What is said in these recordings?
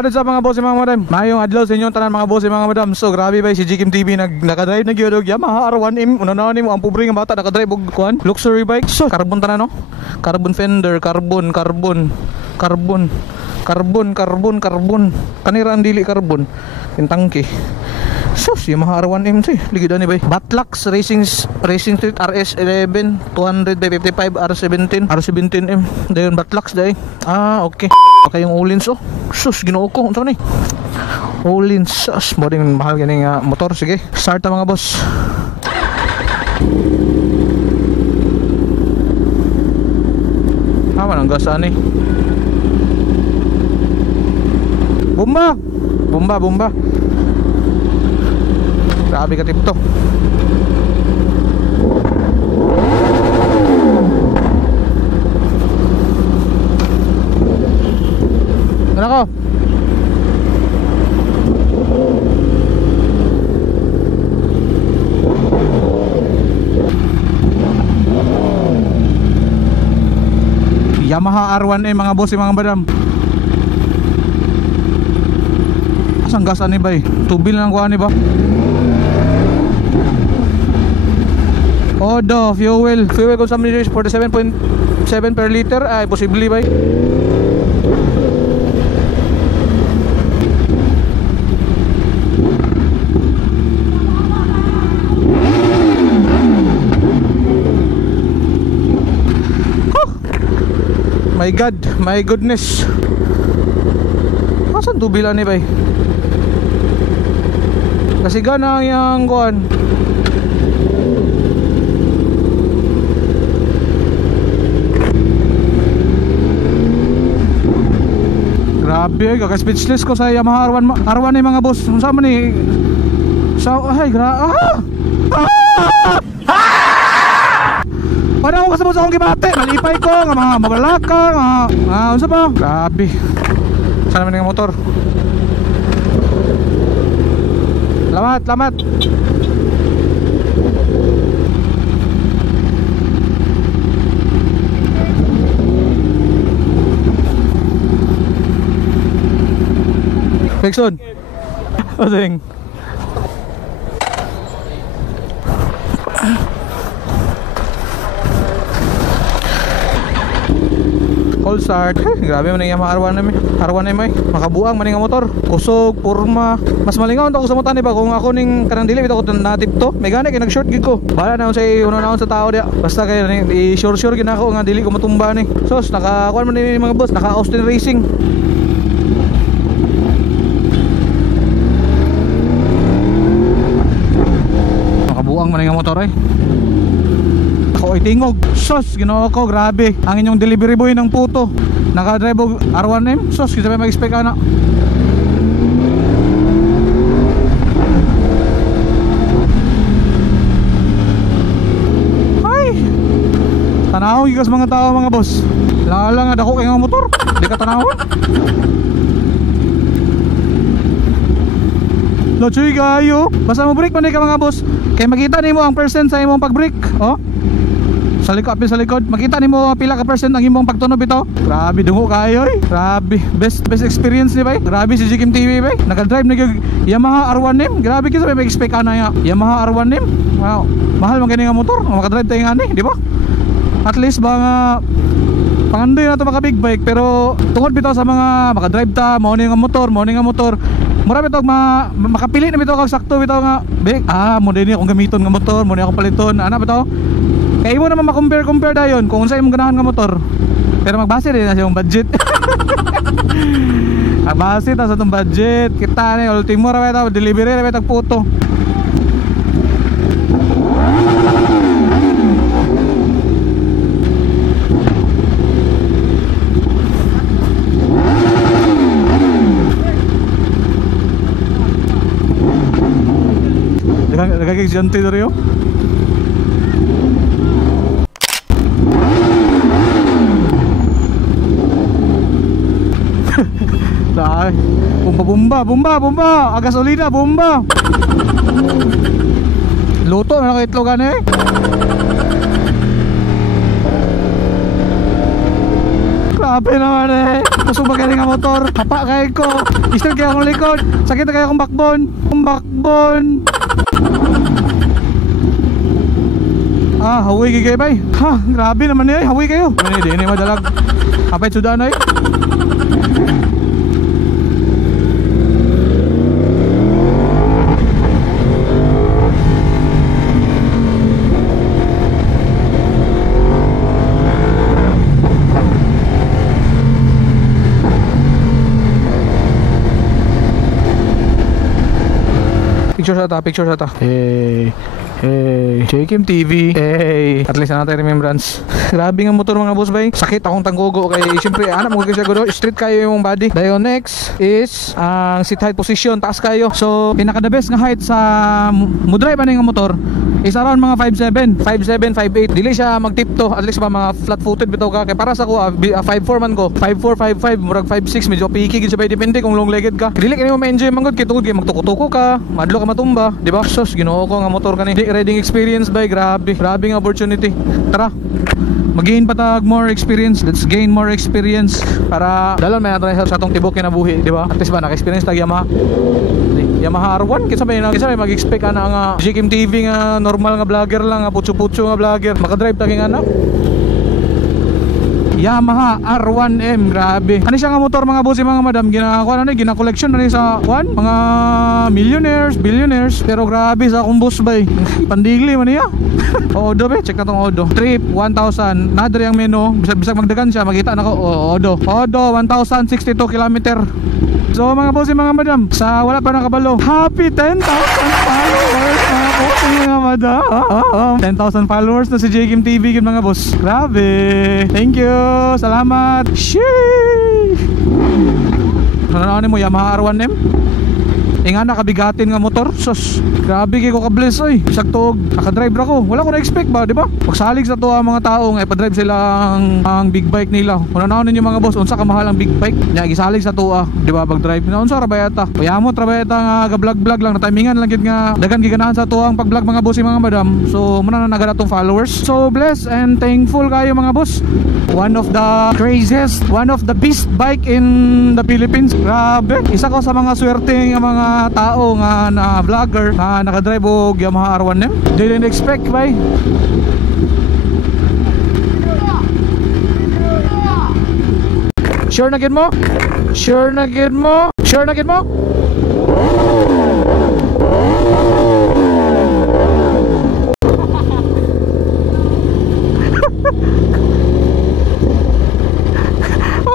What is up mga boss mga madam? Mayong adlaw sa inyo tanan mga boss mga madam. So grabe ba si GKIM TV nakadrive na gyud og Yamaha R1M. Una ni mo ang pobre nga bata nakadrive og kuan luxury bike. So carbon tanan no. Carbon fender, carbon. Kanira ang dili carbon. Tangke. Sus, Yamaha R1M si ligid ani bay. Batlux Racing Street RS11 200 by 55 R17M. Dayon Batlux day. Ah, okay. Okay yung Olins oh. Sus, ginoo ko unsa ni? Olins, sus, boring mahal gani nga motor. Sige, start ta mga boss. Tama nang gasa ni. Bomba. Grabe ka tipto. Ano ko? Yamaha R1M mga boss mga madam. Asang gas ani ba eh? Tubil lang ko ani ba? Odo, fuel consumption is 47.7 per liter. Ay, posible ba? My God, my goodness. Asan tubilan ni bay? Kasi gana yung kuan. Grabe, kaka-speechless ko sa Yamaha R1 ni mga boss. Unsa man ni? Ay, Para ako kasabot sa akong gibate, malipay ko, nga mga mabalaka, unsa ba? Grabe. Sana man yung motor. Lamat. Pekson. Osing. Cold start. Grabe man yung Yamaha R1M ay. Makabuang man yung motor. Kusog, purma. Mas malingaw ako sa mutan ba kung ako ning kanang dili bitaw ko natip to. May gani kay nag-short gid ko. Bala na sa una-una sa tao dia. Basta kay i-sure gid ako nga dili ko matumba ni. Sos naka-kuan man ni mga boss, naka Austin Racing. Makabuang man yung motor ay. Ako ay tingog. Sos, ginawa ko, grabe. Ang inyong delivery boy ng puto. Naka-drive og R1M. Sos, kita may mag-expect ana. Ay! Tanaw gikas mga tao mga boss. Lang dako kay nga motor. Di ka tanawon. Lochoy gayo. Basta mo brake man ka mga boss. Kay makita nimo ang percent sa imong pag-brake. Oh. Sa likod, makita nimo pila ka percent ang imong pagtunog ito. Grabe dungo kayo eh. Grabe, best experience ni bay. Grabe si GKIM TV bay. Naka-drive na yung Yamaha R1M. Grabe kasi may expect ana ya. Yamaha R1M. Wow. Mahal man kani nga motor. Maka-drive tayo nga ni, di ba? At least ba nga pangandoy na to maka big bike pero tungod bitaw sa mga maka-drive ta, mao ni nga motor. Mura bitaw makapili na bitaw kag sakto bitaw nga big. Mo din akong gamiton nga motor, mo din akong paliton. Ana bitaw? Kaya mo naman ma-compare dayon kung unsa imong ganahan nga motor. Pero magbase din na sa imong budget. Magbase ta sa tong budget. Kita ni ultimo ra bitaw delivery ra bitaw puto. Nagagigsyante na rin yun. Dahil Bomba, gasolina, bomba. Luto na nakitlogan eh. Grabe naman eh. Gusto magaling ang motor. Hapa kay ko. Istil kaya akong likod. Sakit na kaya akong backbone. Ang backbone. Hawi kayo bay. Ha, grabe naman eh. Hawi kayo. Hindi madalag. Hapay sudan eh. Picture sa ta. Hey, JKM TV. Hey, at least na natin remembrance. Grabe nga motor mga boss bay. Sakit akong tanggogo kay siyempre anak mo kasi siguro street kayo yung body. Dayon next is ang seat height position, taas kayo. So pinaka the best nga height sa mudrive ani nga motor is around mga 5'7", 5'8". Dili siya magtipto, at least ba mga flat-footed bitaw ka. Kay para sa ko 5'4" man ko. 5'4", 5'5", murag 5'6", medyo picky gid siya bay, depende kung long-legged ka. Dili kini mo ma-enjoy man gud kay tungod kay magtuko-tuko ka, madlo ka matumba, di ba? Sus, Ginoo ko nga motor kani. Riding experience bay, grabe nga opportunity. Tara. Mag-gain patag more experience. Let's gain more experience para dalon may natry sa atong tibok kinabuhi, di ba? At least ba naka-experience tag Yamaha R1 kinsa may mag-expect ana nga JKM TV nga normal nga vlogger lang, nga putso-putso nga vlogger makadrive taging ana Yamaha R1M, grabe. Ano siya nga motor mga boss, mga madam, gina-collection na rin sa mga millionaires, billionaires. Pero grabe sa akong boss bay. Pandigli man niya. Odo be, check na tong Odo. Trip 1,000. Nadre ang menu. Bisag magdagan siya, makita na ko. Odo 1,062 km. So mga boss, mga madam, sa wala pa nakabalo, happy 10,000 followers mga boss, mga madam. 10,000 followers na si JKM TV mga boss. Grabe. Thank you. Salamat. Sheesh. Ano mo, Yamaha R1M? Nga nakabigatin nga motor. Sus, grabe kay ko ka-bless oy. Bisag tuog, nakadrive ra ko. Wala ko na-expect ba, di ba? Pagsalig sa to ang mga tao nga ipa-drive sila ang big bike nila. Kung ano ninyo mga boss, unsa ka mahal ang big bike? Nya gisalig sa to di ba, pag-drive na unsa ra ba yata? Payamot ra ba yata nga ga-vlog lang na timingan lang gid nga dagan giganahan sa to ang pag-vlog mga boss, mga madam. So muna na nagara tong followers. So blessed and thankful kayo mga boss. One of the craziest, one of the best bike in the Philippines. Grabe. Isa ko sa mga swerteng mga tao nga na vlogger na nakadrive og Yamaha R1M. Didn't expect bay. Sure na gid mo? Sure na gid mo? Sure na gid mo?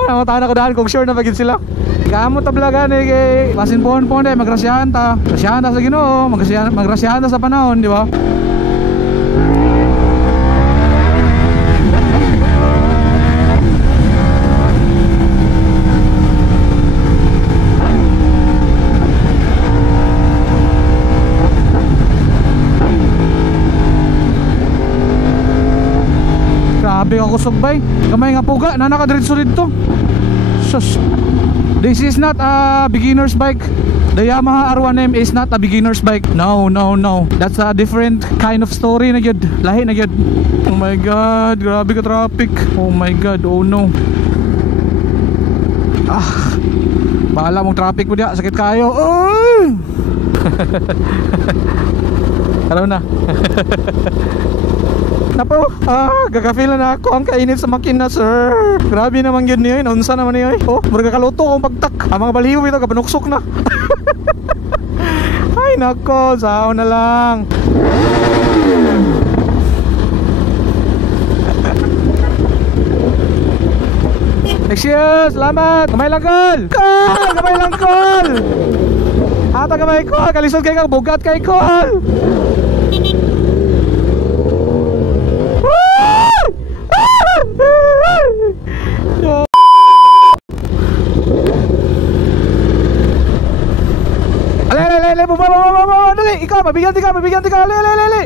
Namatahan ako daan kung sure na bagid sila. Kamo tablagan kay basin pohon magrasyahan ta. Grasyahan ta sa Ginoo, magrasyahan ta sa panahon, di ba? Grabe ako sugbay. Gamay nga puga na nakadiretso dito. Sus. This is not a beginner's bike. The Yamaha R1M is not a beginner's bike. No. That's a different kind of story na gyud. Lahi na gyud. Oh my god, grabe ka traffic. Oh my god, oh no. Bahala mong traffic mo diya, sakit kayo. Ano na? Napo, gagafila na ako ang kainit sa makina, sir. Grabe naman yun niyo, unsa naman niyo. Oh, murag kaluto akong pagtak. Ang mga baliw ito, kapanuksok na. Ay nako, sao na lang. Excuse, salamat. Kamay lang kol. Kamay lang kol. Ata kamay kol, kalisod kay kang bugat kay kol. Dali, ikaw, mabigyan ka. Lele.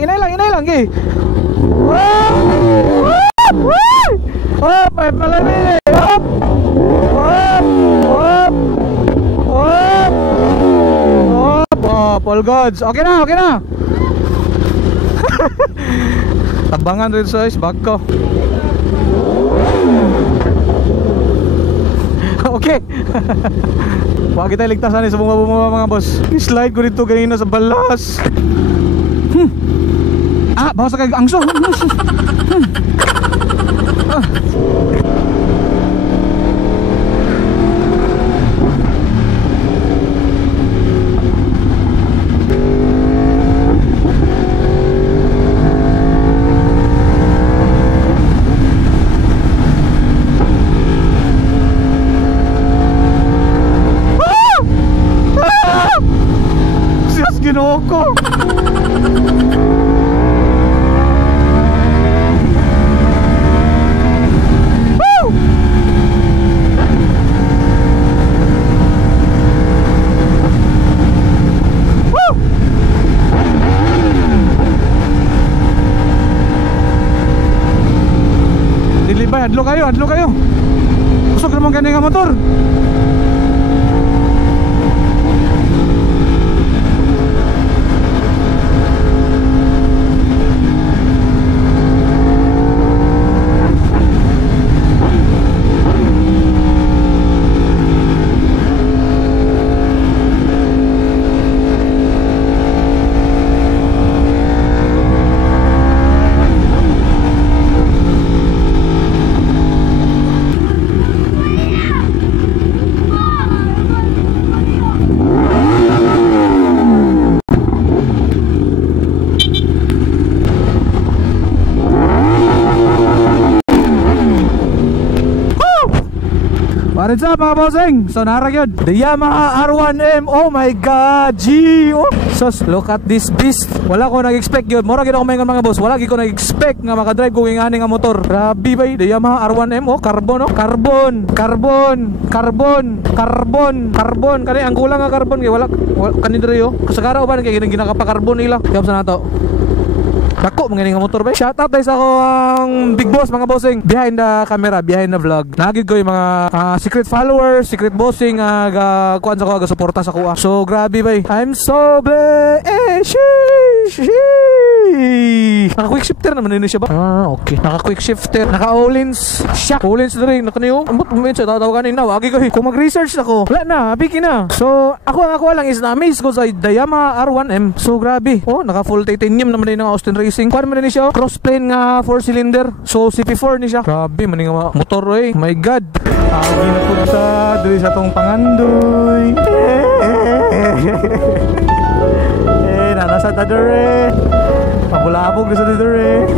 Inay lang, gay. Hop, ay palami. Hop. All gods. Okay na. Tabangan rin sa bag ko. Okay. Wag kita ligtasan sa bumaba mga boss. I-slide ko dito ganina sa balas. Bawas kay angso. Ginoo ko. Woo! Woo! Dilibay, adlo kayo. Kusog naman ganyan nga motor. What's up mga bossing? So narag yun, the Yamaha R1M. Oh my god, G. Oh. So look at this beast. Wala ko nag-expect yun. Mura gina ko mayon mga boss. Wala ko nag-expect nga makadrive ko yung ani nga motor. Grabe ba the Yamaha R1M. Oh carbon oh. Carbon. Kani ang kulang nga carbon kay wala kanindre yo. Kasagara uban kay ginakapa carbon nila. Kaya sa nato. Dako mga nga motor ba? Shout out guys ako ang big boss mga bossing behind the camera, behind the vlog. Nagid ko yung mga secret followers, secret bossing kuan sa ko suporta sa kuha. So grabe ba? I'm so blessed. Naka quick shifter naman din siya ba? Okay. Naka quick shifter, naka Olins. Shock. Olins na rin. Naka niyo. Amot mo sa tataw kanin na. Wagi ko. Kung mag-research ako, wala na, biki na. So ako lang is na-amaze ko sa Yamaha R1M. So grabe. Oh, naka full titanium naman din ng Austin Racing. Kuan man din siya. Crossplane nga 4 cylinder. So CP4 ni siya. Grabe man nga motor eh. My god. Agi na pud sa diri sa tong pangandoy. Nasa tadere. Pabulabog sa tadere.